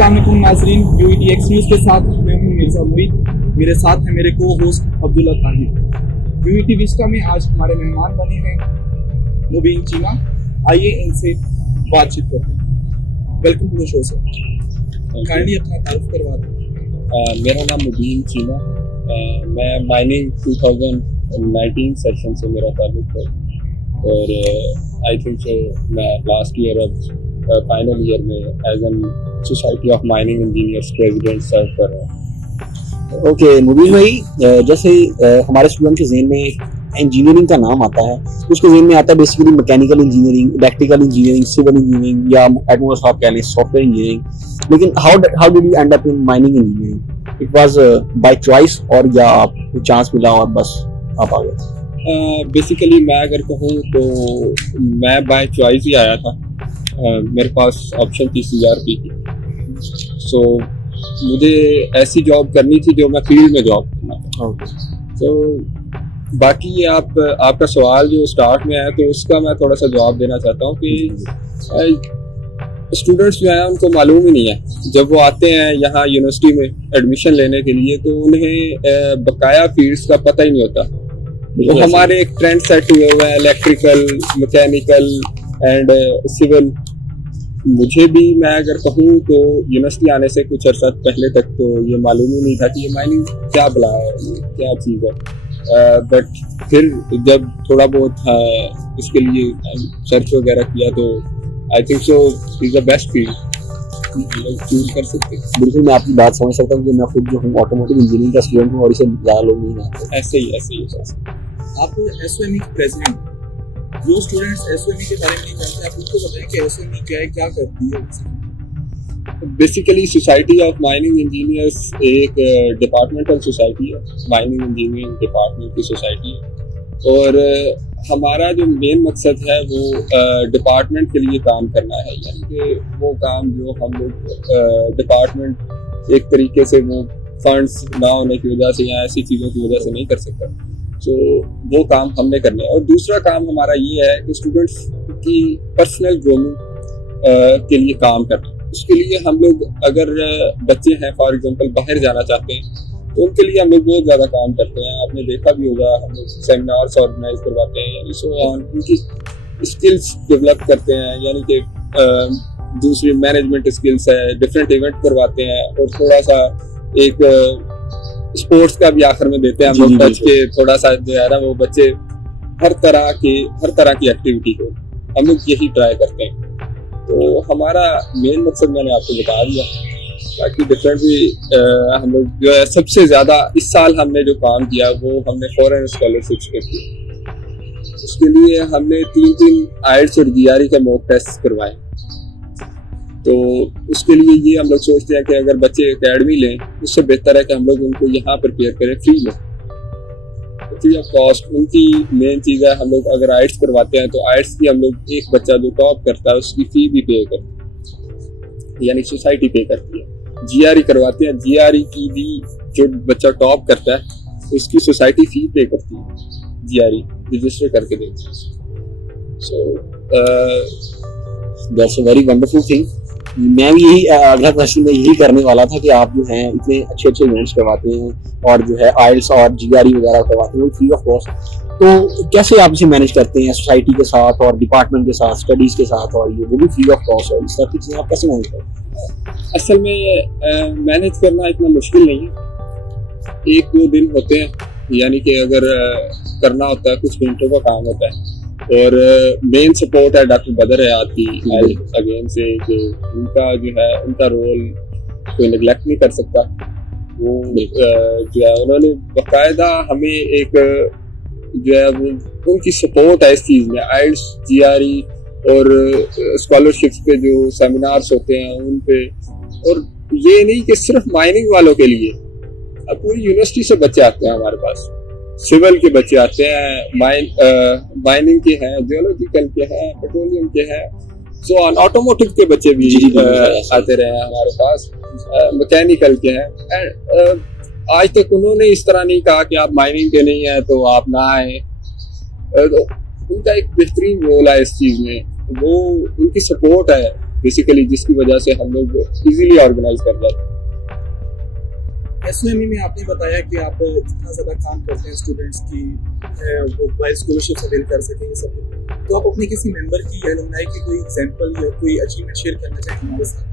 अस्सलाम वालेकुम नाज़रीन, UET X न्यूज़ के साथ मैं हूं मिर्ज़ा मुईद। मेरे साथ है मेरे को host Abdullah Tahir. UET Vista में आज हमारे मेहमान बने हैं मुबीन चीमा। आइए इनसे बातचीत करते हैं। Welcome to the show sir. Kindly अपना तारुफ करवा दें। मेरा नाम मुबीन चीमा है। मैं माइनिंग 2019 सेशन से मेरा ताल्लुक है और आई थिंक सो मैं लास्ट ईयर अब फाइनल ईयर में as an society of mining engineers president serve कर रहा हूँ। ओके मुबीन भाई, जैसे हमारे स्टूडेंट के जहन में इंजीनियरिंग का नाम आता है, उसके जहन में आता है basically mechanical engineering, electrical engineering, civil engineering या एटमोस्ट आप कह लें सॉफ्टवेयर इंजीनियरिंग। लेकिन how did you end up in mining engineering? It was by choice और या आपको चांस मिला और बस आप आ गए? बेसिकली मैं अगर कहूँ तो मैं बाय चॉइस ही आया था। मेरे पास ऑप्शन थी CRP की, सो मुझे ऐसी जॉब करनी थी जो मैं फील्ड में जॉब करना था। तो बाकी आपका सवाल जो स्टार्ट में है तो उसका मैं थोड़ा सा जवाब देना चाहता हूँ कि स्टूडेंट्स जो हैं उनको मालूम ही नहीं है। जब वो आते हैं यहाँ यूनिवर्सिटी में एडमिशन लेने के लिए तो उन्हें बकाया फील्ड्स का पता ही नहीं होता। तो हमारे एक ट्रेंड सेट हुए हुए हैं इलेक्ट्रिकल, मैकेनिकल एंड सिविल। मुझे भी मैं अगर कहूँ तो यूनिवर्सिटी आने से कुछ अर्सा पहले तक तो ये मालूम ही नहीं था कि ये माइनिंग क्या बला है, क्या चीज़ है। बट फिर जब थोड़ा बहुत इसके लिए सर्च वगैरह किया तो आई think so is the best field choose कर सकते हैं। बिल्कुल, मैं आपकी बात समझ सकता हूँ कि मैं खुद जो हूँ ऑटोमोटिव इंजीनियरिंग का स्टूडेंट हूँ और इसे ज़्यादा लोग नहीं जानते। ऐसे ही आप SOME के प्रेसिडेंट, जो स्टूडेंट्स SOME के बारे में नहीं जानते आप उनको बताएं कि SOME क्या है, क्या करती है। Basically society of mining engineers एक डिपार्टमेंटल सोसाइटी है, माइनिंग इंजीनियरिंग डिपार्टमेंट की सोसाइटी है और हमारा जो मेन मकसद है वो डिपार्टमेंट के लिए काम करना है। यानी कि वो काम जो हम लोग डिपार्टमेंट एक तरीके से वो फंड्स ना होने की वजह से या ऐसी चीज़ों की वजह से नहीं कर सकता, तो वो काम हमने करना है। और दूसरा काम हमारा ये है कि स्टूडेंट्स की पर्सनल ग्रोमिंग के लिए काम करना। उसके लिए हम लोग अगर बच्चे हैं फॉर एग्जांपल बाहर जाना चाहते हैं तो उनके लिए हम लोग बहुत ज़्यादा काम करते हैं। आपने देखा भी होगा, हम लोग सेमिनार्स ऑर्गेनाइज करवाते हैं, यानी सो ऑन उनकी स्किल्स डेवलप करते हैं, यानी कि दूसरी मैनेजमेंट स्किल्स है, डिफरेंट इवेंट करवाते हैं और थोड़ा सा एक स्पोर्ट्स का भी आखिर में देते हैं हम लोग टच के। थोड़ा सा जो है ना वो बच्चे हर तरह की एक्टिविटी को हम लोग यही ट्राई करते हैं। तो हमारा मेन मकसद मैंने आपको बता दिया। बाकी डिफरेंटली हम लोग जो है सबसे ज़्यादा इस साल हमने जो काम किया वो हमने फॉरेन स्कॉलरशिप्स पे किया। उसके लिए हमने 3 IELTS और GRE का मॉक टेस्ट करवाए। तो उसके लिए ये हम लोग सोचते हैं कि अगर बच्चे एकेडमी लें उससे बेहतर है कि हम लोग उनको यहाँ प्रिपेयर करें फ्री में, फ्री ऑफ कॉस्ट। उनकी मेन चीज़ है हम लोग अगर IELTS करवाते हैं तो IELTS की हम लोग एक बच्चा जो टॉप करता है उसकी फ़ी भी पे करते हैं, यानी सोसाइटी पे करती है। GRE करवाते हैं, GRE की भी जो बच्चा टॉप करता है उसकी सोसाइटी फ़ी पे करती है, GRE रजिस्टर करके देती है। So that's a very wonderful thing. मैं भी यही अगला क्वेश्चन में यही करने वाला था कि आप जो हैं इतने अच्छे इवेंट्स करवाते हैं और जो है IELTS और GRE वगैरह करवाते हैं फ्री ऑफ कॉस्ट, तो कैसे आप इसे मैनेज करते हैं सोसाइटी के साथ और डिपार्टमेंट के साथ, स्टडीज़ के साथ, और ये वो भी फ्री ऑफ कॉस्ट और इस तरह की चीज़ें आप कैसे मैनेज करते हैं? असल में मैनेज करना इतना मुश्किल नहीं है। 1-2 दिन होते हैं, यानी कि अगर करना होता है कुछ मिनटों का काम होता है। और मेन सपोर्ट है डॉक्टर बदर हयात की अगेन से, जो उनका जो है उनका रोल कोई नेगलेक्ट नहीं कर सकता। वो जो है उन्होंने बाकायदा हमें एक जो है वो उनकी सपोर्ट है इस चीज़ में। IELTS GRE और स्कॉलरशिप्स पे जो सेमिनार्स होते हैं उन पे, और ये नहीं कि सिर्फ माइनिंग वालों के लिए, अब पूरी यूनिवर्सिटी से बच्चे आते हैं हमारे पास। सिविल के बच्चे आते हैं, माइनिंग के हैं, जियोलॉजिकल के हैं, पेट्रोलियम के हैं, सो ऑन ऑटोमोटिव के बच्चे भी आते रहे हैं हमारे पास, मैकेनिकल के हैं। आज तक उन्होंने इस तरह नहीं कहा कि आप माइनिंग के नहीं हैं तो आप ना आए। तो उनका एक बेहतरीन रोल है इस चीज़ में, वो उनकी सपोर्ट है बेसिकली जिसकी वजह से हम लोग इजीली ऑर्गेनाइज कर जाते हैं। एसओएमई में आपने बताया कि आप इतना ज़्यादा काम करते हैं स्टूडेंट्स की वो वाइल स्कॉलरशिप अवेल कर सकें ये सब, तो आप अपने किसी मेंबर की एलुमनाई की कोई एग्जांपल या कोई अचीवमेंट शेयर करना चाहें हमारे साथ?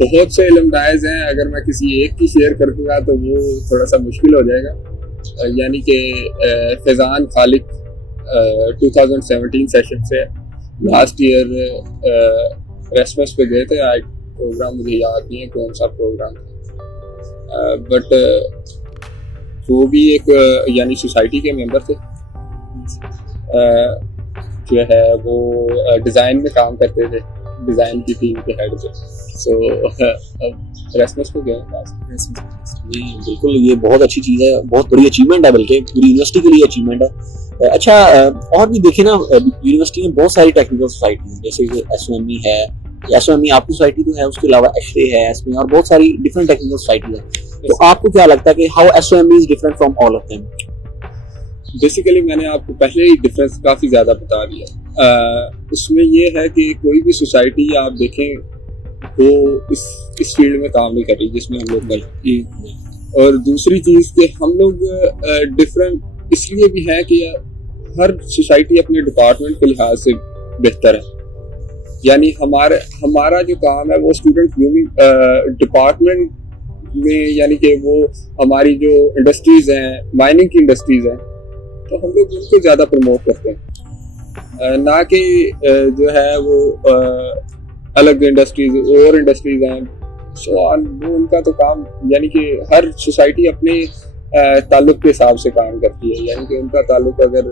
बहुत से एलुमनाइज हैं, अगर मैं किसी एक की शेयर करूँगा तो वो थोड़ा सा मुश्किल हो जाएगा। यानी कि फैज़ान खालिक 2017 सेशन से लास्ट ईयर क्रिसमस पे गए थे। आज प्रोग्राम मुझे याद नहीं है कौन सा प्रोग्राम था, बट वो भी एक यानी सोसाइटी के मेंबर थे। जो है वो डिज़ाइन में काम करते थे, डिज़ाइन की टीम के हेड थे। सो क्रिसमस पे गए जी बिल्कुल, ये बहुत अच्छी चीज़ है, बहुत बड़ी अचीवमेंट है, बल्कि पूरी यूनिवर्सिटी के लिए अचीवमेंट है। अच्छा, और भी देखें ना, यूनिवर्सिटी में बहुत सारी टेक्निकल सोसाइटी हैं, जैसे कि एसओएमई है, एसओएमई आपकी सोसाइटी तो है, उसके अलावा एशरे है, एसओएमई और बहुत सारी डिफरेंट टेक्निकल सोसाइटी है। तो आपको क्या लगता है कि how SOME is different from all of them? Basically मैंने आपको पहले ही डिफरेंस काफ़ी ज़्यादा बता दिया। उसमें ये है कि कोई भी सोसाइटी आप देखें वो इस फील्ड में काम नहीं कर रही जिसमें हम लोग करते हैं। और दूसरी चीज़ कि हम लोग डिफरेंट इसलिए भी है कि हर सोसाइटी अपने डिपार्टमेंट के लिहाज से बेहतर है। यानी हमारा जो काम है वो स्टूडेंट ग्रूमिंग डिपार्टमेंट में, यानी कि वो हमारी जो इंडस्ट्रीज़ हैं, माइनिंग की इंडस्ट्रीज़ हैं, तो हम लोग उनको ज़्यादा प्रमोट करते हैं, ना कि जो है वो अलग इंडस्ट्रीज और इंडस्ट्रीज हैं सो ऑन। वो उनका तो काम, यानी कि हर सोसाइटी अपने ताल्लुक के हिसाब से काम करती है। यानी कि उनका ताल्लुक अगर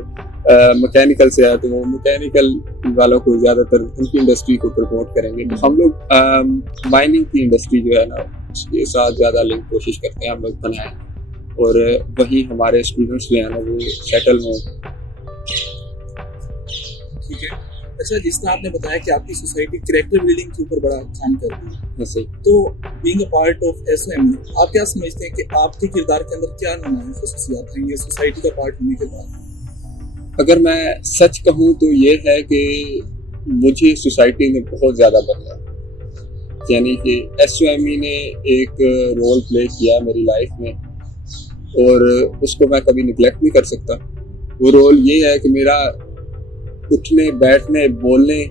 मैकेनिकल से है तो वो मैकेनिकल वालों को ज़्यादातर उनकी इंडस्ट्री को प्रमोट करेंगे। तो हम लोग माइनिंग की इंडस्ट्री जो है ना उसके साथ ज़्यादा लिंक कोशिश करते हैं हम लोग बनाएं, और वही हमारे स्टूडेंट्स जो है ना वो सेटल हों। ठीक है। अच्छा, जिस तरह आपने बताया कि आपकी सोसाइटी कैरेक्टर बिल्डिंग के ऊपर बड़ा काम करती है, सही। तो बीइंग अ पार्ट ऑफ एसओएमई, आप क्या समझते हैं कि आपके किरदार के अंदर क्या नुमायां खसूसियात हैं ये सोसाइटी का पार्ट होने के बाद? अगर मैं सच कहूँ तो ये है कि मुझे सोसाइटी ने बहुत ज़्यादा बदला। यानी कि एसओएमई ने एक रोल प्ले किया मेरी लाइफ में, और उसको मैं कभी निगलेक्ट नहीं कर सकता। वो रोल ये है कि मेरा उठने, बैठने, बोलने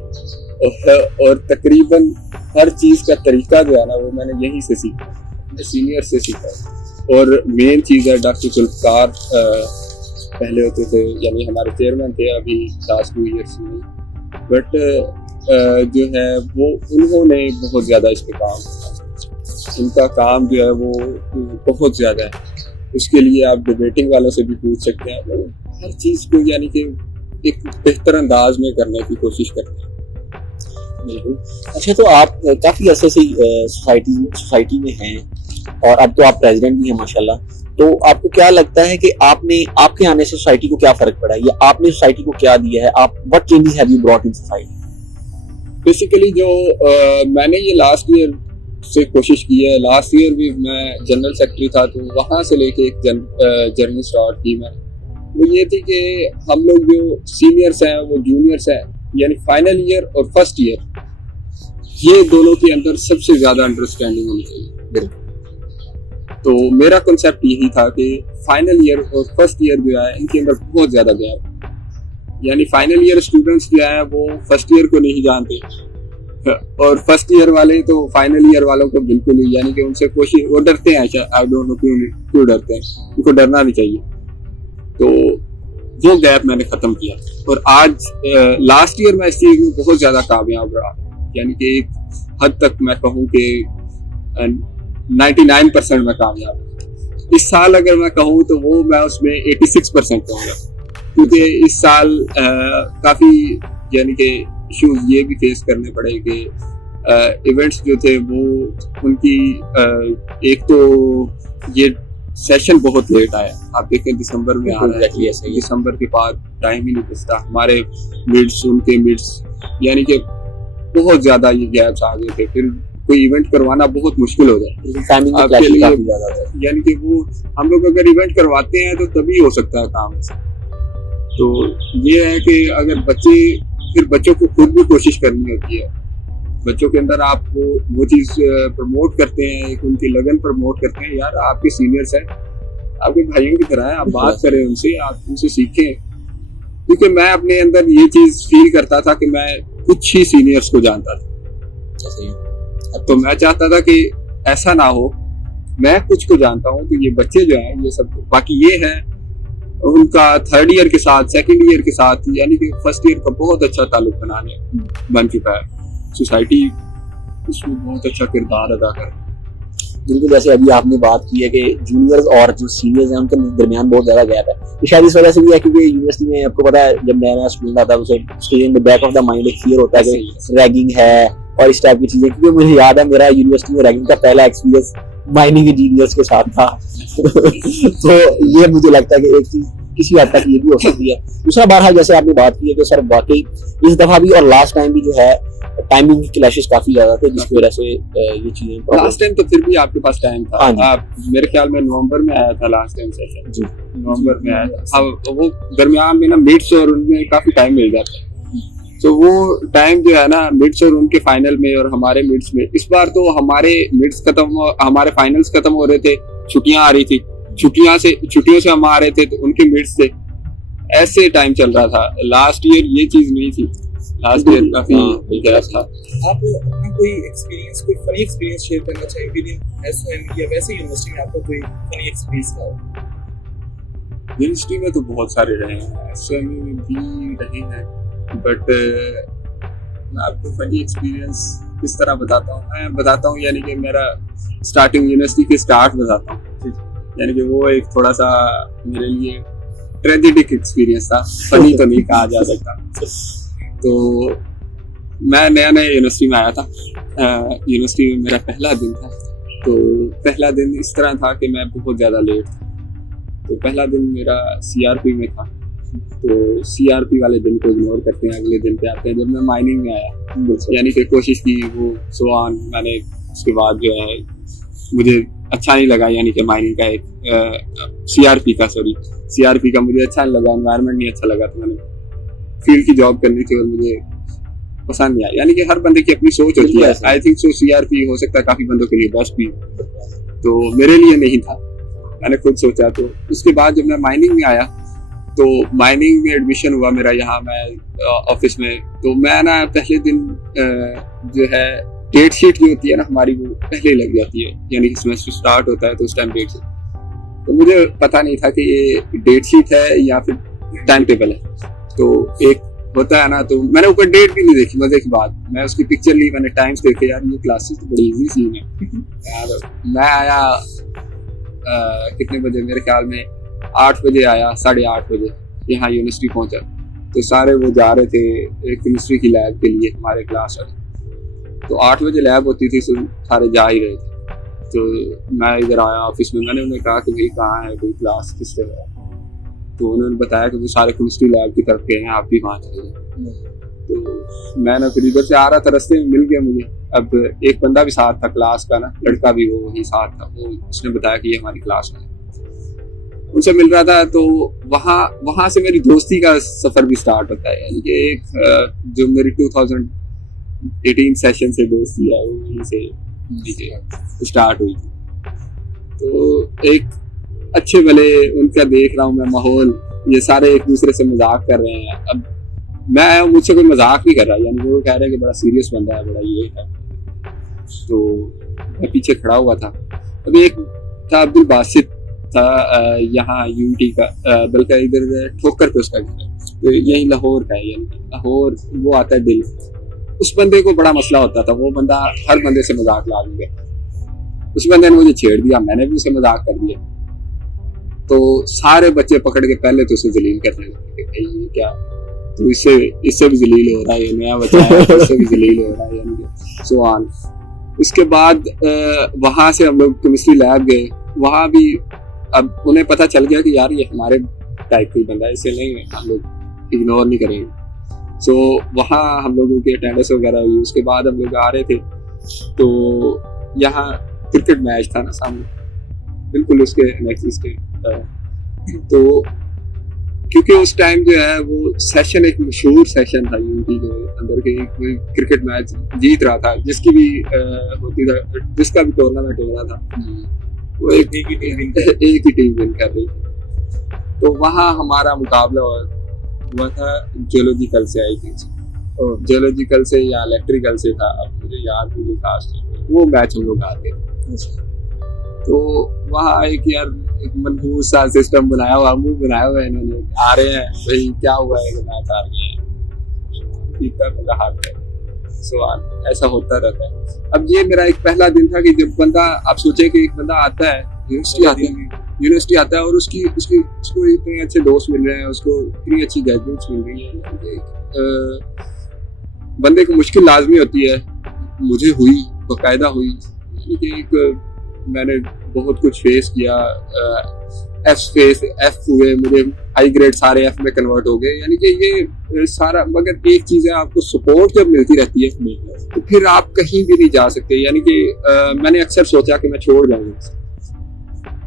और तकरीबन हर चीज़ का तरीका जो है ना वो मैंने यहीं से सीखा, सीनियर से सीखा। और मेन चीज़ है डॉक्टर जुल्फ़कार पहले होते थे, यानी हमारे चेयरमैन थे अभी लास्ट 2 ईयर्स में, बट जो है वो उन्होंने बहुत ज़्यादा इस पर काम किया। उनका काम जो है वो बहुत ज़्यादा है। उसके लिए आप डिबेटिंग वालों से भी पूछ सकते हैं। वो हर चीज़ को यानी कि एक बेहतर अंदाज में करने की कोशिश करते हैं। बिल्कुल। अच्छा, तो आप काफ़ी अरसे से सोसाइटी में हैं, और अब तो आप प्रेसिडेंट भी हैं माशाल्लाह। तो आपको क्या लगता है कि आपके आने से सोसाइटी को क्या फ़र्क पड़ा है, या आपने सोसाइटी को क्या दिया है? What changes have you brought in society? Basically जो मैंने ये लास्ट ईयर से कोशिश की है, लास्ट ईयर भी मैं जनरल सेक्रेटरी था, तो वहाँ से लेके एक जर्नी स्टार्ट की मैंने। वो ये थी कि हम लोग जो सीनियर्स हैं वो जूनियर्स हैं, यानी फाइनल ईयर और फर्स्ट ईयर, ये दोनों के अंदर सबसे ज़्यादा अंडरस्टैंडिंग होनी चाहिए। तो मेरा कॉन्सेप्ट यही था कि फाइनल ईयर और फर्स्ट ईयर जो है इनके अंदर बहुत ज़्यादा गैप है। यानी फाइनल ईयर स्टूडेंट्स जो है वो फर्स्ट ईयर को नहीं जानते, और फर्स्ट ईयर वाले तो फाइनल ईयर वालों को बिल्कुल ही, यानी कि उनसे कोशिश, वो डरते हैं। आई डोंट नो क्यों डरते हैं, उनको डरना नहीं चाहिए। तो वो गैप मैंने ख़त्म किया, और आज लास्ट ईयर मैं इस चीज़ में बहुत ज़्यादा कामयाब रहा। यानी कि एक हद तक मैं कहूँ कि 99% में कामयाब। इस साल अगर मैं कहूँ तो वो मैं उसमें 86% कहूँगा, क्योंकि इस साल काफ़ी यानी कि इश्यूज ये भी फेस करने पड़े कि इवेंट्स जो थे वो उनकी एक तो ये सेशन बहुत लेट आया। आप देखें दिसंबर में आ रहा है, दिसंबर के बाद टाइम ही नहीं बचता। हमारे मिड्स, उनके मिड्स, यानी कि बहुत ज़्यादा ये गैप्स आ गए थे। फिर कोई इवेंट करवाना बहुत मुश्किल हो जाए आपके लिए। यानी कि वो हम लोग अगर इवेंट करवाते हैं तो तभी हो सकता है काम ऐसा। तो ये है कि अगर फिर बच्चों को खुद भी कोशिश करनी होती है बच्चों के अंदर आप वो चीज़ प्रमोट करते हैं, एक उनकी लगन प्रमोट करते हैं। यार आपके सीनियर्स हैं, आपके भाइयों की तरह है, आप बात करें उनसे, आप उनसे सीखें। क्योंकि मैं अपने अंदर ये चीज़ फील करता था कि मैं कुछ ही सीनियर्स को जानता था, तो मैं चाहता था कि ऐसा ना हो, मैं कुछ को जानता हूँ तो ये बच्चे जो हैं ये सब, बाकी ये है उनका थर्ड ईयर के साथ, सेकंड ईयर के साथ, यानी कि फर्स्ट ईयर का बहुत अच्छा ताल्लुक बन चुका है। सोसाइटी उसमें बहुत अच्छा किरदार अदा कर। बिल्कुल, जैसे अभी आपने बात की है कि जूनियर्स और जो सीनियर्स हैं उनके दरमियान बहुत ज्यादा गैप है। ये शायद इस वजह से भी है क्योंकि यूनिवर्सिटी में आपको पता है जब नया नया स्टूडेंट आता है उसे उसके in the back of the mind एक फियर होता है कि रैगिंग है और इस टाइप की चीजें। क्योंकि मुझे याद है मेरा यूनिवर्सिटी में रैगिंग का पहला एक्सपीरियंस माइनिंग इंजीनियर्स के साथ था तो ये मुझे लगता है कि एक चीज किसी हद तक ये भी हो सकती है। दूसरा बहरहाल जैसे आपने बात की है कि सर वाकई इस दफा भी और लास्ट टाइम भी जो है टाइमिंग की क्लैशेस काफी ज्यादा थे जिसकी वजह से ये चीजें। लास्ट टाइम तो फिर भी आपके पास टाइम था। हाँ जी। आप मेरे ख्याल में नवंबर में आया था लास्ट टाइम सेशन जी, नवंबर में आया था। अब वो दरमियान में ना मिड्स और उनमें काफी टाइम मिल जाता है, तो वो टाइम जो है ना मिड्स और उनके फाइनल में और हमारे मिड्स में, इस बार तो हमारे मिड्स खत्म, हमारे फाइनल्स खत्म हो रहे थे, छुट्टियां आ रही थी, छुट्टियों से हम आ रहे थे तो उनके मिड्स से ऐसे टाइम चल रहा था। लास्ट ईयर ये चीज नहीं थी, लास्ट ईयर काफी गैप था। आप अपना कोई एक्सपीरियंस, कोई फनी एक्सपीरियंस शेयर करना चाहिए विद इन एसओएम या वैसे यूनिवर्सिटी में आपका कोई फनी एक्सपीरियंस था? यूनिवर्सिटी में तो बहुत सारे रहे हैं, एसओएम में भी रहे हैं, बट मैं आपको फनी एक्सपीरियंस किस तरह बताता हूँ? मैं बताता हूँ यानी कि मेरा स्टार्टिंग यूनिवर्सिटी के स्टार्ट बताता हूँ, यानी कि वो एक थोड़ा सा मेरे लिए ट्रेजेडिक एक्सपीरियंस था, फनी तो नहीं कहा जा सकता। तो मैं नया नया यूनिवर्सिटी में आया था, यूनिवर्सिटी में मेरा पहला दिन था। तो पहला दिन इस तरह था कि मैं बहुत ज़्यादा लेट था। तो पहला दिन मेरा सीआरपी में था, तो सीआरपी वाले दिन को इग्नोर करते हैं, अगले दिन पे आते हैं। जब मैं माइनिंग में आया यानी कि कोशिश की वो सोआन, मैंने उसके बाद जो है मुझे अच्छा नहीं लगा, यानी कि माइनिंग का एक सीआरपी का मुझे अच्छा नहीं लगा, एनवायरनमेंट नहीं अच्छा लगा, तो मैंने फील्ड की जॉब करनी थी और मुझे पसंद नहीं आया। यानी कि हर बंदे की अपनी सोच होती है। आई थिंक सो सीआरपी हो सकता है काफी बंदों के लिए बेस्ट भी, तो मेरे लिए नहीं था, मैंने खुद सोचा। तो उसके बाद जब मैं माइनिंग में आया तो माइनिंग में एडमिशन हुआ मेरा, यहाँ मैं ऑफिस में। तो मैं ना पहले दिन जो है डेट शीट जो होती है ना हमारी, वो पहले लग जाती है, यानी कि सेमेस्टर स्टार्ट होता है तो उस टाइम डेट शीट, तो मुझे पता नहीं था कि ये डेट शीट है या फिर टाइम टेबल है। तो एक होता है ना, तो मैंने ऊपर डेट भी नहीं देखी, मजे की बात, मैं उसकी पिक्चर ली, मैंने टाइम्स देखे, यार ये क्लासेस तो बड़ी इजी सीन है यार। मैं आया कितने बजे, मेरे ख्याल में 8 बजे आया, 8:30 बजे यहाँ यूनिवर्सिटी पहुंचा। तो सारे वो जा रहे थे केमिस्ट्री की लैब के लिए, हमारे क्लास वाले। तो 8 बजे लैब होती थी, सारे जा ही रहे थे। तो मैं इधर आया ऑफिस में, मैंने उन्हें कहा कि भाई कहाँ है कोई क्लास, किस तरह है? तो उन्होंने बताया कि वो सारे केमिस्ट्री लैब की तरफ गए हैं, आप भी वहाँ चले जाए। तो मैं ना फिर इधर से आ रहा था, रास्ते में मिल गया मुझे। अब एक बंदा भी साथ था क्लास का ना, लड़का भी वो वही साथ था, वो उसने बताया कि ये हमारी क्लास में है, उनसे मिल रहा था। तो वहाँ से मेरी दोस्ती का सफर भी स्टार्ट होता है, यानी कि एक जो मेरी 2018 सेशन से दोस्ती है वो वहीं से स्टार्ट हुई थी। तो एक अच्छे भले उनका देख रहा हूँ मैं माहौल, ये सारे एक दूसरे से मजाक कर रहे हैं। अब मैं मुझसे कोई मजाक नहीं कर रहा, यानी वो कह रहे हैं कि बड़ा सीरियस बंदा है, बड़ा ये है। तो मैं पीछे खड़ा हुआ था। अभी एक था अब्दुल बासित था यहाँ यूटी का, बल्कि इधर ठोकर पे उसका घर है, तो यही लाहौर का है, यानी लाहौर वो आता है दिल। उस बंदे को बड़ा मसला होता था, वो बंदा हर बंदे से मजाक ला गया। उस बंदे ने मुझे छेड़ दिया, मैंने भी उसे मजाक कर दिया। तो सारे बच्चे पकड़ के पहले तो उसे जलील करने लगे कि ये क्या, तो इससे भी जलील हो रहा है, ये नया बच्चा है, तो इससे भी जलील हो रहा है, यानी सो ऑन। उसके बाद वहां से हम लोग केमिस्ट्री लैब गए, वहां भी अब उन्हें पता चल गया कि यार ये हमारे टाइप का बंदा है, इसे नहीं हम लोग इग्नोर नहीं करेंगे। सो वहाँ हम लोगों की अटेंडेंस वगैरह हुई। उसके बाद हम लोग आ रहे थे, तो यहाँ क्रिकेट मैच था ना सामने, बिल्कुल उसके नेक्स्ट स्टेट। तो क्योंकि उस टाइम जो है वो सेशन एक मशहूर सेशन था यूनिटी के अंदर के, एक क्रिकेट मैच जीत रहा था, जिसकी भी होती था, जिसका भी टूर्नामेंट हो रहा था, वो एक ही टीम विन कर रही थी। तो वहाँ हमारा मुकाबला हुआ था जियोलॉजिकल से, आई थिंक जियोलॉजिकल से या इलेक्ट्रिकल से था, अब मुझे याद नहीं खास, वो मैच हम लोग हार गए। तो वहाँ एक यार एक मनहूस सा सिस्टम बनाया हुआ, मुंह बनाया हुआ है इन्होंने, आ रहे हैं भाई क्या हुआ है कि मैच हार गए हैं, इतना बंदा हार गए, सवाल ऐसा होता रहता है। अब ये मेरा एक पहला दिन था कि जब बंदा, आप सोचे कि एक बंदा आता है यूनिवर्सिटी आता है और उसको इतने अच्छे दोस्त मिल रहे हैं, उसको इतनी अच्छी गैजेट्स मिल रही है, बंदे को मुश्किल लाजमी होती है, मुझे हुई, बाकायदा हुई, यानी कि एक मैंने बहुत कुछ फेस किया, एफ हुए, मुझे हाई ग्रेड सारे एफ में कन्वर्ट हो गए, यानी कि ये सारा, मगर एक चीज़ है, आपको सपोर्ट जब मिलती रहती है तो फिर आप कहीं भी नहीं जा सकते। यानी कि मैंने अक्सर सोचा कि मैं छोड़ जाऊंगा,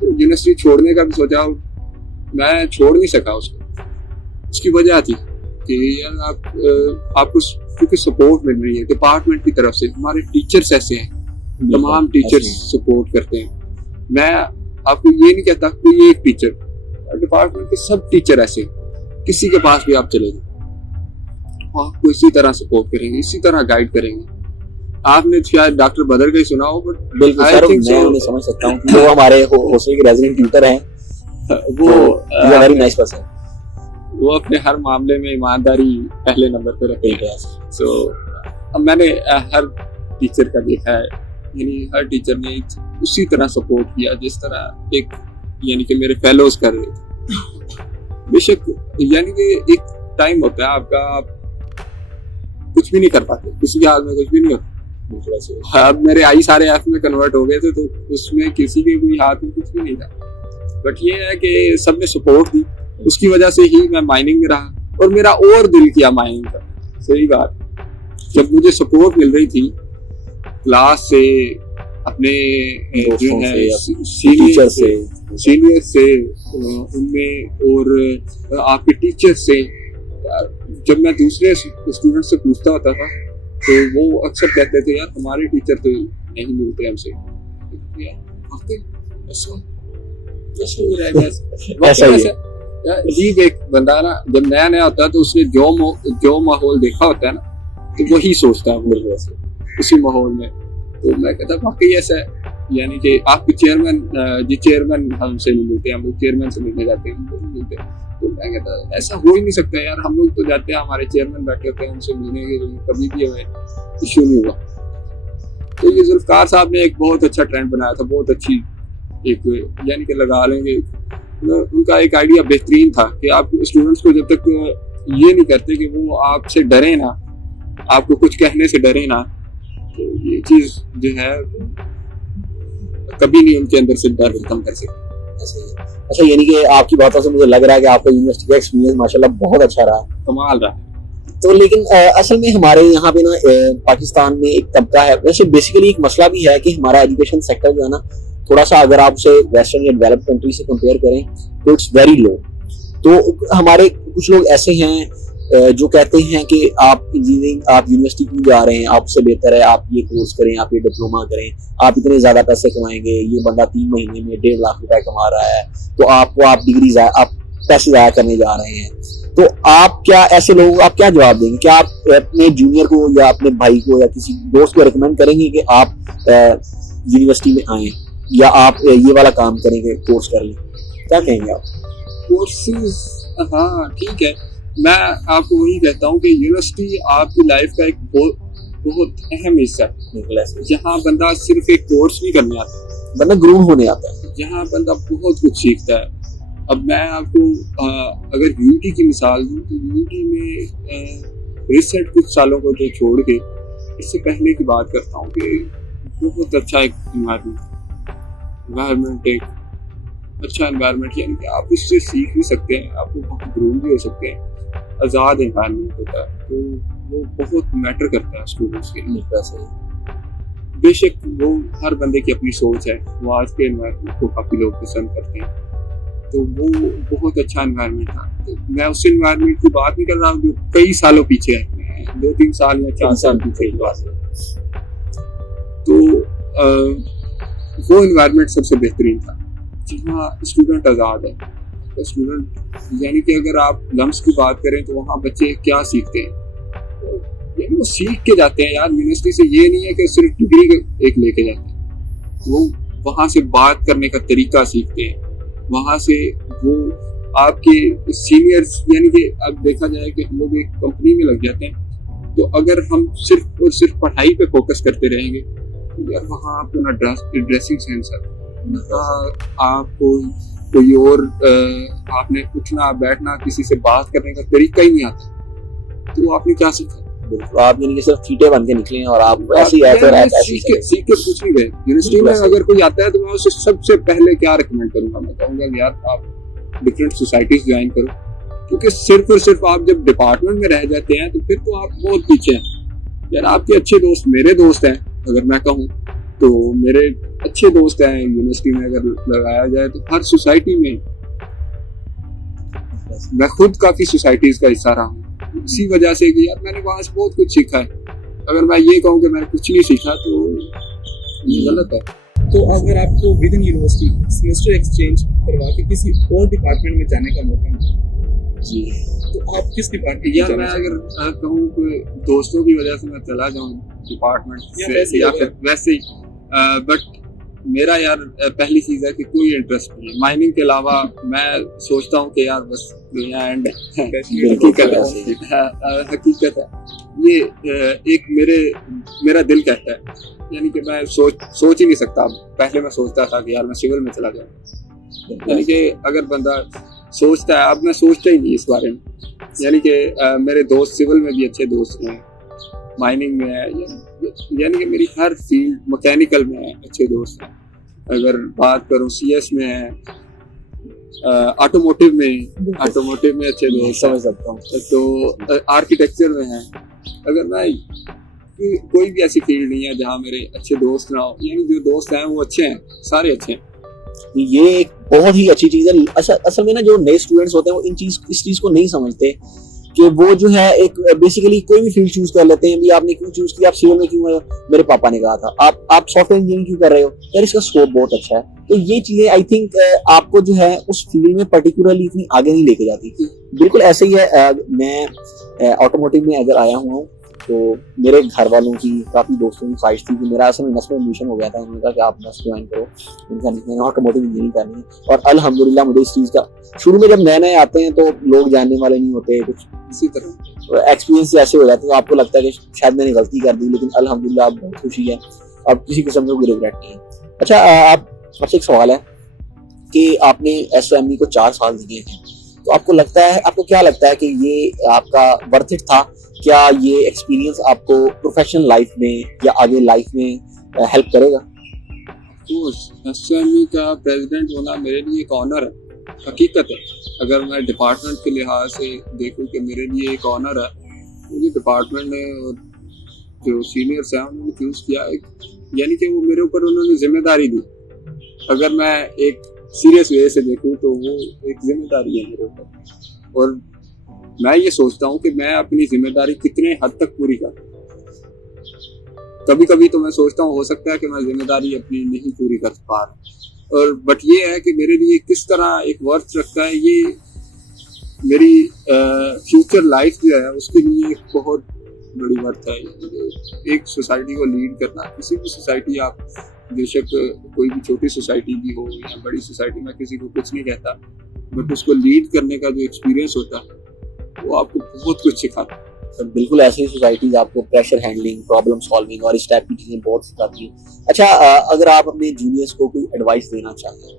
तो यूनिवर्सिटी छोड़ने का भी सोचा, मैं छोड़ नहीं सका उसको। उसकी वजह थी कि यार आपको क्योंकि सपोर्ट मिल रही है डिपार्टमेंट की तरफ से, हमारे टीचर्स ऐसे हैं, तमाम टीचर्स सपोर्ट करते हैं। मैं आपको ये नहीं कहता कोई एक टीचर, डिपार्टमेंट के सब टीचर ऐसे, किसी के पास भी आप चले जाओ आपको इसी तरह सपोर्ट करेंगे, इसी तरह गाइड करेंगे। आपने शायद डॉक्टर बदर का ही सुना हो, बट बिल्कुल सर, मैं उन्हें समझ सकता हूँ कि वो हमारे हॉस्टल के रेजिडेंट ट्यूटर हैं, वो वेरी नाइस पर्सन, वो अपने हर मामले में ईमानदारी पहले नंबर पे रखते हैं। सो अब मैंने हर टीचर का देखा है, यानी हर टीचर ने उसी तरह सपोर्ट किया जिस तरह एक, यानी कि मेरे फेलोज कर रहे थे। बेशक यानी कि एक टाइम होता है आपका, आप कुछ भी नहीं कर पाते, किसी के हाथ में कुछ भी नहीं होता। अब मेरे आई सारे एफ में कन्वर्ट हो गए थे, तो उसमें किसी के कोई हाथ में कुछ भी नहीं था, बट ये है कि सबने सपोर्ट दी, उसकी वजह से ही मैं माइनिंग में रहा और मेरा और दिल किया माइनिंग का। सही बात, जब मुझे सपोर्ट मिल रही थी क्लास से, अपने जो है सीनियर से उनमें, और आपके टीचर से, जब मैं दूसरे स्टूडेंट से पूछता होता था तो वो अक्सर कहते थे यार हमारे टीचर तो नहीं मिलते हमसे, अजीब एक बंदा ना, जब नया नया होता है तो उसने जो माहौल देखा होता है ना, तो वही सोचता है वो वैसे उसी माहौल में। तो मैं कहता वाकई ऐसा है, यानी कि आपके चेयरमैन हमसे नहीं मिलते, हम लोग चेयरमैन से मिलने जाते हैं, हमसे नहीं मिलते। तो मैं कहता ऐसा हो ही नहीं सकता यार, हम लोग तो जाते हैं, हमारे चेयरमैन बैठे होते हैं, हमसे मिलने के लिए कभी भी हमें इश्यू नहीं हुआ। तो ये जुल्फकार साहब ने एक बहुत अच्छा ट्रेंड बनाया था, बहुत अच्छी एक, यानी कि लगा लेंगे, उनका एक आइडिया बेहतरीन था कि आप स्टूडेंट्स को जब तक ये नहीं करते कि वो आपसे डरे ना, आपको कुछ कहने से डरे ना, तो ये चीज जो है कभी नहीं उनके अंदर से डर खत्म कर सकते। अच्छा, यानी कि आपकी बातों से मुझे लग रहा है कि आपका यूनिवर्सिटी का एक्सपीरियंस माशाल्लाह बहुत अच्छा रहा, कमाल रहा। तो लेकिन असल में हमारे यहाँ पे ना पाकिस्तान में एक तबका है, वैसे बेसिकली एक मसला भी है कि हमारा एजुकेशन सेक्टर जो है ना, थोड़ा सा अगर आप उसे वेस्टर्न या डेवलप्ड कंट्री से कंपेयर करें तो इट्स वेरी लो। तो हमारे कुछ लोग ऐसे हैं जो कहते हैं कि आप इंजीनियरिंग, आप यूनिवर्सिटी क्यों जा रहे हैं, आपसे बेहतर है आप ये कोर्स करें, आप ये डिप्लोमा करें, आप इतने ज्यादा पैसे कमाएंगे, ये बंदा 3 महीने में 1.5 लाख रुपए कमा रहा है, तो आप डिग्री आप पैसे जाया करने जा रहे हैं। तो आप क्या ऐसे लोगों को आप क्या जवाब देंगे? क्या आप अपने जूनियर को या अपने भाई को या किसी दोस्त को रिकमेंड करेंगे कि आप यूनिवर्सिटी में आए या आप ये वाला काम करेंगे, कोर्स कर लें? क्या कहेंगे आप? कोर्सेज, हाँ ठीक है, मैं आपको वही कहता हूँ कि यूनिवर्सिटी आपकी लाइफ का एक बहुत अहम हिस्सा है, जहाँ बंदा सिर्फ एक कोर्स नहीं करने आता, बंदा ग्रूम होने आता है, जहाँ बंदा बहुत कुछ सीखता है। अब मैं आपको अगर यूनिटी की मिसाल दूँ तो यूनिटी में रिसेंट कुछ सालों को जो छोड़ के इससे पहले की बात करता हूँ कि बहुत अच्छा एक इन्वायरमेंट एक अच्छा एनवायरनमेंट, यानी कि आप इससे सीख भी सकते हैं, आप बहुत ग्रूम भी हो सकते हैं, आज़ाद एनवायरनमेंट होता है, तो वो बहुत मैटर करता है स्टूडेंट्स के लिए। बेशक वो हर बंदे की अपनी सोच है, वो आज के एनवायरनमेंट को काफ़ी लोग पसंद करते हैं, तो वो बहुत अच्छा एनवायरनमेंट था। तो मैं उस एनवायरनमेंट की बात नहीं कर रहा हूँ जो कई सालों पीछे है, 2-3 साल या 4 साल पीछे की बात है। तो वो एनवायरनमेंट सबसे बेहतरीन था, जहाँ स्टूडेंट आज़ाद है। तो स्टूडेंट यानी कि अगर आप लम्स की बात करें तो वहाँ बच्चे क्या सीखते हैं, तो यानी वो सीख के जाते हैं यार। यूनिवर्सिटी से ये नहीं है कि सिर्फ डिग्री एक लेके जाते हैं, वो वहाँ से बात करने का तरीका सीखते हैं, वहाँ से वो आपके सीनियर्स, यानी कि अब देखा जाए कि हम लोग एक कंपनी में लग जाते हैं, तो अगर हम सिर्फ और सिर्फ पढ़ाई पे फोकस करते रहेंगे तो यार वहाँ आपको ना ड्रेसिंग सेंस है, ना आपको कोई और आपने उठना बैठना किसी से बात करने का तरीका ही नहीं आता, तो आपने क्या सीखा? बिल्कुल, आप यानी कि सिर्फ चीटे बन के निकले हैं और आप ऐसे ही आए थे, सीख के कुछ नहीं गए। यूनिवर्सिटी में अगर कोई आता है तो मैं उसे सबसे पहले क्या रिकमेंड करूंगा, मैं कहूँगा यार आप डिफरेंट सोसाइटीज ज्वाइन करो, क्योंकि सिर्फ और सिर्फ आप जब डिपार्टमेंट में रह जाते हैं तो फिर तो आप बहुत पीछे हैं। यार आपके अच्छे दोस्त मेरे दोस्त हैं, अगर मैं कहूँ तो मेरे अच्छे दोस्त हैं यूनिवर्सिटी में, अगर लगाया जाए तो हर सोसाइटी में। मैं खुद काफी सोसाइटीज का हिस्सा रहा हूँ, इसी वजह से कि यार मैंने वहां से बहुत कुछ सीखा है। अगर मैं ये कहूँ कि मैंने कुछ नहीं सीखा तो ये गलत है। तो अगर आपको with in university semester exchange करवा के किसी और डिपार्टमेंट में जाने का मौका मिले जी, तो आप किस डिपार्टमेंट? यार मैं अगर कहूँ कि दोस्तों की वजह से मैं चला जाऊँ डिपार्टमेंट से या फिर वैसे ही, बट मेरा यार पहली चीज है कि कोई इंटरेस्ट नहीं है माइनिंग के अलावा। मैं सोचता हूँ कि यार बस दुनिया एंड हकीकत है ये, एक मेरा दिल कहता है, यानी कि मैं सोच ही नहीं सकता। पहले मैं सोचता था कि यार मैं सिविल में चला जाऊँ, यानी कि अगर बंदा सोचता है, अब मैं सोचता ही नहीं इस बारे में। यानी कि मेरे दोस्त सिविल में भी अच्छे दोस्त हैं, माइनिंग में है, यानी कि मेरी हर फील्ड, मैकेनिकल में है अच्छे दोस्त हैं। अगर बात करूं सीएस में है, ऑटोमोटिव में अच्छे दोस्त समझ सकता हूँ, तो आर्किटेक्चर में है। अगर मैं कोई भी ऐसी फील्ड नहीं है जहाँ मेरे अच्छे दोस्त ना हो, यानी जो दोस्त हैं वो अच्छे हैं, सारे अच्छे हैं। ये एक बहुत ही अच्छी चीज है। असल में ना जो नए स्टूडेंट्स होते हैं वो इस चीज को नहीं समझते कि वो जो है एक बेसिकली कोई भी फील्ड चूज कर लेते हैं। भी आपने क्यों चूज किया, आप सिविल में क्यों है, मेरे पापा ने कहा था। आप सॉफ्टवेयर इंजीनियरिंग क्यों कर रहे हो, यार इसका स्कोप बहुत अच्छा है। तो ये चीजें आई थिंक आपको जो है उस फील्ड में पर्टिकुलरली इतनी आगे नहीं लेके जाती। बिल्कुल ऐसे ही है। मैं ऑटोमोटिव में अगर आया हुआ हूँ तो मेरे घर वालों की काफी दोस्तों की ख्वाहिश थी कि मेरा असल में नस में एडमिशन हो गया था। उन्होंने कहा कि आप नस ज्वाइन करो, मैंने ऑटोमोटिव इंजीनियरिंग करनी है। और अल्हम्दुलिल्लाह मुझे इस चीज का, शुरू में जब नए नए आते हैं तो लोग जानने वाले नहीं होते, कुछ इसी तरह एक्सपीरियंस ऐसे हो जाते हैं तो आपको लगता है कि शायद मैंने गलती कर दी, लेकिन अल्हम्दुलिल्लाह आप बहुत खुशी है, अब किसी किस्म का कोई रिग्रेट नहीं है। अच्छा, आपसे एक सवाल है कि आपने एसओएमई को 4 साल दिए हैं, तो आपको क्या लगता है कि ये आपका वर्थ इट था? क्या ये एक्सपीरियंस आपको प्रोफेशनल लाइफ में या आगे लाइफ में हेल्प करेगा? एसओएमई का प्रेसिडेंट होना मेरे लिए एक ऑनर है, हकीकत है। अगर मैं डिपार्टमेंट के लिहाज से देखूं कि मेरे लिए एक ऑनर है, मुझे डिपार्टमेंट ने और जो सीनियर्स हैं उन्होंने चूज किया, यानी कि वो मेरे ऊपर उन्होंने जिम्मेदारी दी। अगर मैं एक सीरियस वे से देखूं तो वो एक जिम्मेदारी है मेरे ऊपर, और मैं ये सोचता हूँ कि मैं अपनी जिम्मेदारी कितने हद तक पूरी कर। कभी कभी तो मैं सोचता हूँ हो सकता है कि मैं जिम्मेदारी अपनी नहीं पूरी कर पा रहा, और बट ये है कि मेरे लिए किस तरह एक वर्थ रखता है, ये मेरी फ्यूचर लाइफ जो है उसके लिए एक बहुत बड़ी वर्थ है। एक सोसाइटी को लीड करना, किसी भी सोसाइटी, आप बेशक कोई भी छोटी सोसाइटी भी हो या बड़ी सोसाइटी, में किसी को कुछ नहीं कहता, बट उसको लीड करने का जो एक्सपीरियंस होता है वो आपको बहुत कुछ सिखाता है। तो बिल्कुल ऐसी सोसाइटीज आपको प्रेशर हैंडलिंग, प्रॉब्लम सॉल्विंग और इस टाइप की चीजें बहुत सिखाती है। अच्छा, अगर आप अपने जूनियर्स को कोई एडवाइस देना चाहें,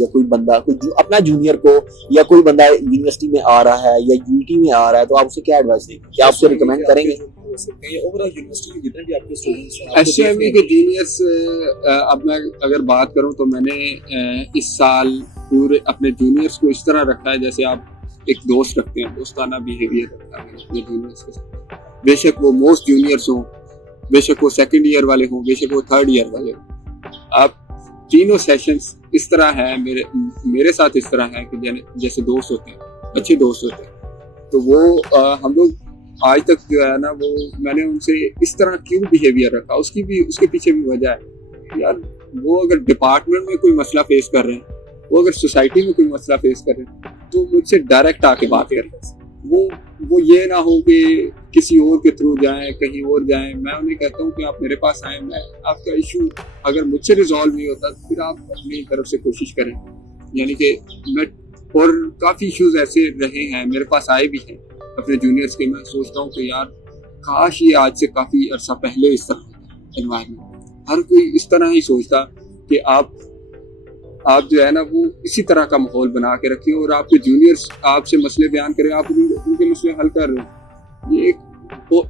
या कोई बंदा अपना जूनियर को, या कोई बंदा यूनिवर्सिटी में आ रहा है या यूईटी में आ रहा है, तो आप उसे क्या एडवाइस देंगे? क्या आप उसे रिकमेंड करेंगे? एसओएमई के जूनियर्स, अब मैं अगर बात करूं तो मैंने इस साल पूरे अपने जूनियर्स को इस तरह रखा है जैसे आप एक दोस्त रखते हैं, दोस्ताना बिहेवियर रखा है अपने जूनियर्स के साथ। बेशक वो मोस्ट जूनियर्स हों, बेशक वो सेकंड ईयर वाले हों, बेशक वो थर्ड ईयर वाले हों, आप तीनों सेशंस इस तरह है, मेरे साथ इस तरह है कि जैसे दोस्त होते हैं, अच्छे दोस्त होते हैं। तो वो हम लोग आज तक जो है ना, वो मैंने उनसे इस तरह क्यों बिहेवियर रखा, उसके पीछे भी वजह है यार। वो अगर डिपार्टमेंट में कोई मसला फेस कर रहे हैं, वो अगर सोसाइटी में कोई मसला फेस कर रहे हैं, तो मुझसे डायरेक्ट आके बात करें। वो ये ना हो कि किसी और के थ्रू जाएं, कहीं और जाएं। मैं उन्हें कहता हूँ कि आप मेरे पास आए, मैं आपका इशू अगर मुझसे रिजॉल्व नहीं होता तो फिर आप अपनी तरफ से कोशिश करें। यानी कि मैं, और काफ़ी इश्यूज ऐसे रहे हैं, मेरे पास आए भी हैं अपने जूनियर्स के। मैं सोचता हूँ कि यार काश ये आज से काफ़ी अर्सा पहले इस तरह एनवायरनमेंट, हर कोई इस तरह ही सोचता कि आप जो है ना, वो इसी तरह का माहौल बना के रखें और आपके जूनियर्स आपसे मसले बयान करें, आप उनके मसले हल कर रहे हैं। ये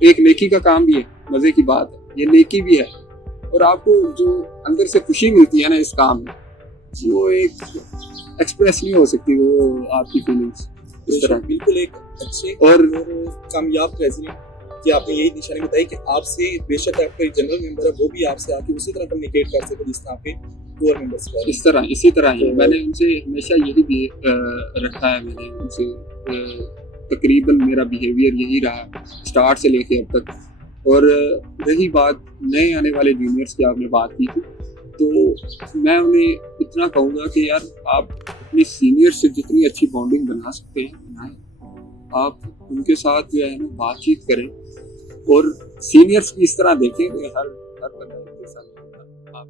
एक नेकी का काम भी है, मज़े की बात है, ये नेकी भी है। और आपको जो अंदर से खुशी मिलती है ना इस काम में, वो एक एक्सप्रेस नहीं हो सकती, वो आपकी फीलिंग्स इस तरह। बिल्कुल एक अच्छे और कामयाब प्रेसिडेंट कि आपने यही निशानी बताई कि आपसे बेशक आपका जनरल मेंबर है, वो भी आपसे आके उसी तरह कम्युनिकेट कर सके जिस तरह आपके कोर मेंबर्स कर। इसी तरह ही मैंने उनसे हमेशा यही भी रखा है। मैंने उनसे तकरीबन मेरा बिहेवियर यही रहा स्टार्ट से लेके अब तक। और रही बात नए आने वाले जूनियर्स की, आपने बात की थी, तो मैं उन्हें इतना कहूँगा कि यार आप अपने सीनियर से जितनी अच्छी बॉन्डिंग बना सकते हैं बनाएं। आप उनके साथ जो है ना बातचीत करें और सीनियर्स की इस तरह देखें कि हर बंदा उनके साथ आप